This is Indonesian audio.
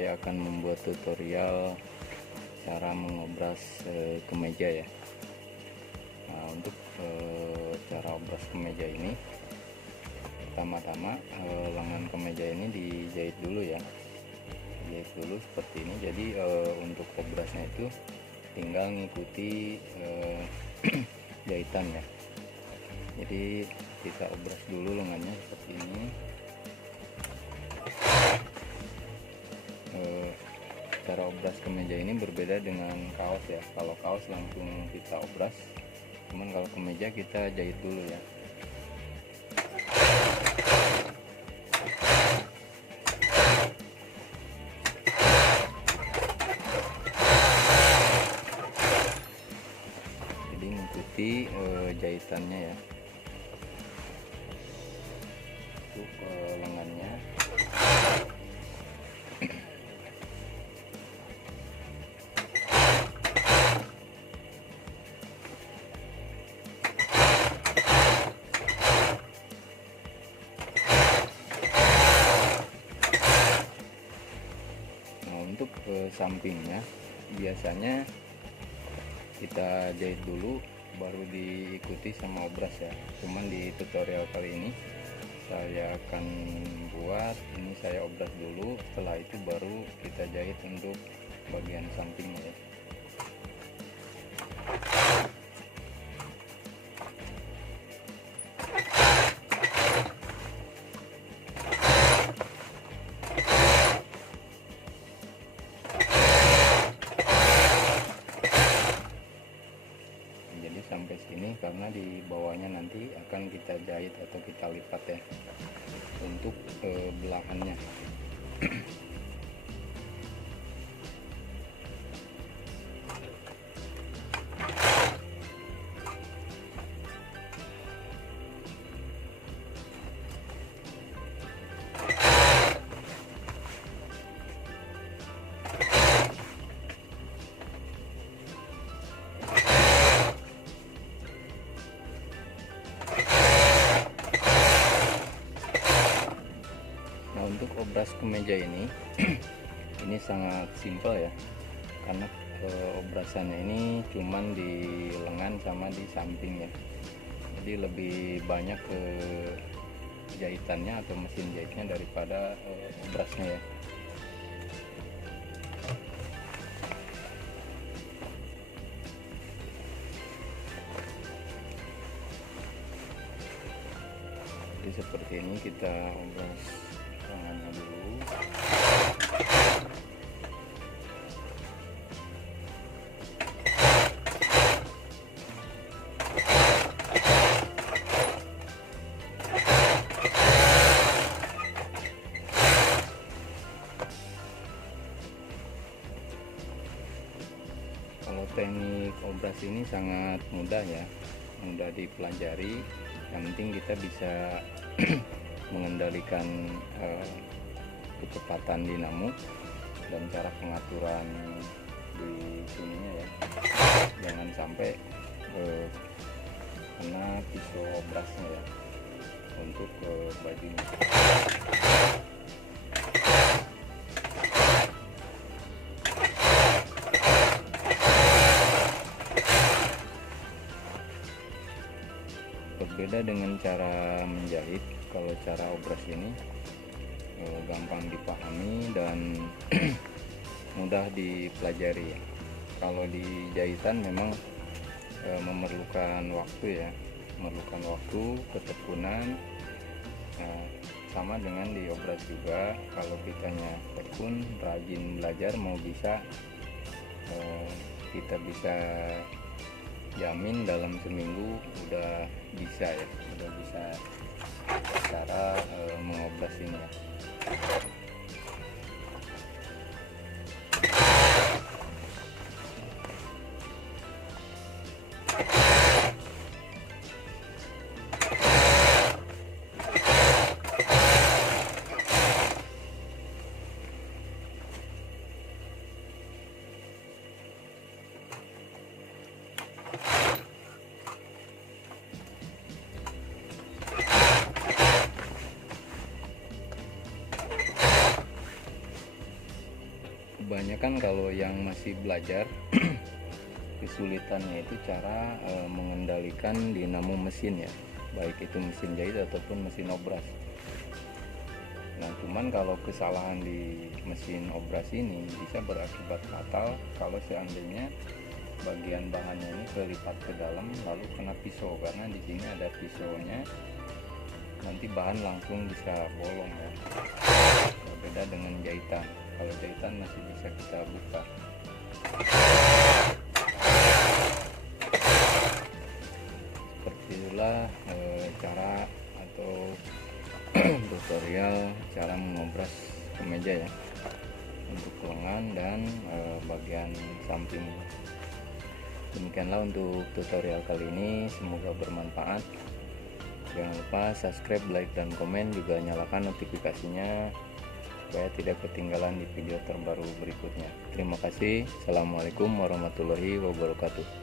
saya akan membuat tutorial cara mengobras kemeja ya. Nah, untuk cara obras kemeja ini, pertama-tama lengan kemeja ini dijahit dulu ya, dijahit dulu seperti ini. Jadi untuk obrasnya itu tinggal ngikuti jahitan ya. Jadi kita obras dulu lengannya seperti ini. Cara obras kemeja ini berbeda dengan kaos ya. Kalau kaos langsung kita obras, cuman kalau kemeja kita jahit dulu ya. Jadi mengikuti jahitannya ya. Untuk lengannya untuk sampingnya biasanya kita jahit dulu baru diikuti sama obras ya. Cuman di tutorial kali ini saya akan buat ini, saya obras dulu, setelah itu baru kita jahit untuk bagian sampingnya ya. Jadi sampai sini, karena di bawahnya nanti akan kita jahit atau kita lipat ya untuk belahannya. Nah, untuk obras kemeja ini ini sangat simpel ya, karena obrasannya ini cuman di lengan sama di samping ya. Jadi lebih banyak ke jahitannya atau mesin jahitnya daripada obrasnya ya. Jadi seperti ini kita obras lengannya dulu. Kalau teknik obras ini sangat mudah ya, mudah dipelajari. Yang penting kita bisa mengendalikan kecepatan dinamo dan cara pengaturan di sininya ya. Jangan sampai kena pisau obrasnya ya untuk bajunya. Berbeda dengan cara menjahit, kalau cara obras ini gampang dipahami dan mudah dipelajari ya. Kalau di jahitan memang memerlukan waktu ya, memerlukan waktu, ketekunan. Sama dengan di obras juga, kalau kitanya tekun, rajin belajar, mau bisa, kita bisa jamin dalam seminggu udah bisa ya, udah bisa cara mengobras ini ya. kebanyakan kalau yang masih belajar kesulitannya itu cara mengendalikan dinamo mesin ya, baik itu mesin jahit ataupun mesin obras. Nah cuman kalau kesalahan di mesin obras ini bisa berakibat fatal kalau seandainya bagian bahannya ini kelipat ke dalam lalu kena pisau, karena di sini ada pisaunya, nanti bahan langsung bisa bolong ya. Berbeda dengan jahitan, kalau jahitan masih bisa kita buka. Seperti itulah cara atau tutorial cara mengobras kemeja ya, untuk lengan dan bagian samping. Demikianlah untuk tutorial kali ini, semoga bermanfaat. Jangan lupa subscribe, like, dan komen, juga nyalakan notifikasinya supaya tidak ketinggalan di video terbaru berikutnya. Terima kasih. Assalamualaikum warahmatullahi wabarakatuh.